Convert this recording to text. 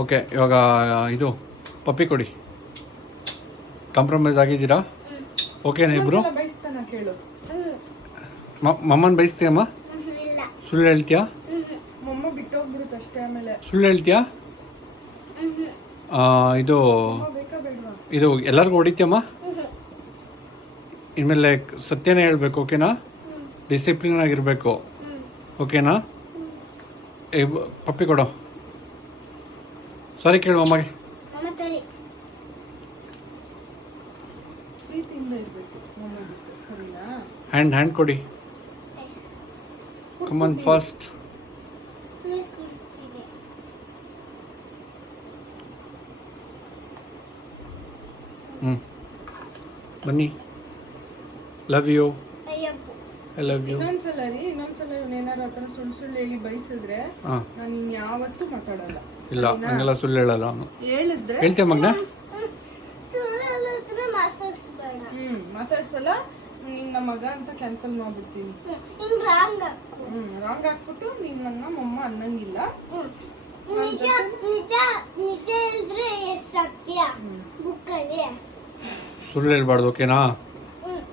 Okay, ಇವಾಗ ಇದು ಪಪ್ಪಿ ಕೊಡಿ. ಕಾಂಪ್ರಮೈಸ್ ಆಗಿದ್ದೀರಾ? ಓಕೆನಾ ಇಬ್ರು? ಬೈಸ್ತಾನ ಕೇಳು. ಮಮ್ಮನ್ ಬೈಸ್ತೀಯಮ್ಮ? ಸುಳ್ಳು ಹೇಳ್ತೀಯಾ? ಮಮ್ಮ ಬಿಟ್ಟೋಗ್ಬಿಡುತ್ತೆ ಅಷ್ಟೇ. ಆಮೇಲೆ ಸುಳ್ಳು ಹೇಳ್ತೀಯಾ? ಇದು ಬೇಕಾ ಬೇಡವಾ? ಇದು ಎಲ್ಲರಿಗೂ ಹೊಡಿತೀಯಮ್ಮ? ಇನ್ಮೇಲೆ ಸತ್ಯನೇ ಹೇಳ್ಬೇಕು, ಓಕೆನಾ? ಡಿಸಿಪ್ಲಿನ್ ಆಗಿರಬೇಕು, ಓಕೆನಾ? ಪಪ್ಪಿ ಕೊಡು. ಸಾರಿ ಕೇಳು ಅಮ್ಮಗೆ. ಪ್ರೀತಿಯಿಂದ ಇರಬೇಕು ಮಮ್ಮ ಜೊತೆ, ಸರಿನಾ? ಹ್ಯಾಂಡ್ ಕೊಡಿ. Come on fast. ಬನ್ನಿ. Love you. I love you. ಇನ್ನೊಂದ್ಸಲ ಇವನೇನಾರು ಆ ಥರ ಸುಳ್ಳು ಹೇಳಿ ಬಯಸಿದ್ರೆ ನಾನು ಇನ್ಯಾವತ್ತೂ ಮಾತಾಡಲ್ಲ. ಇಲ್ಲ, ಹಂಗೆಲ್ಲ ಸುಳ್ಳು ಹೇಳಲ್ಲ ಅವನು. ಹೇಳಿದ್ರೆ ಹೇಳ್ತೀಯ ಮಗನ? ಮಾತಾಡ್ಸಲ್ಲ. ನಿನ್ನ ಮಗ ಅಂತ ಕ್ಯಾನ್ಸಲ್ ಮಾಡ್ಬಿಡ್ತೀನಿ. ರಾಂಗ್ ಹಾಕ್ಬಿಟ್ಟು ನೀನ್ ನನ್ನ ಮಮ್ಮ ಅನ್ನಂಗಿಲ್ಲ. ಸುಳ್ಳು ಹೇಳ್ಬಾರ್ದು, ಓಕೆನಾ?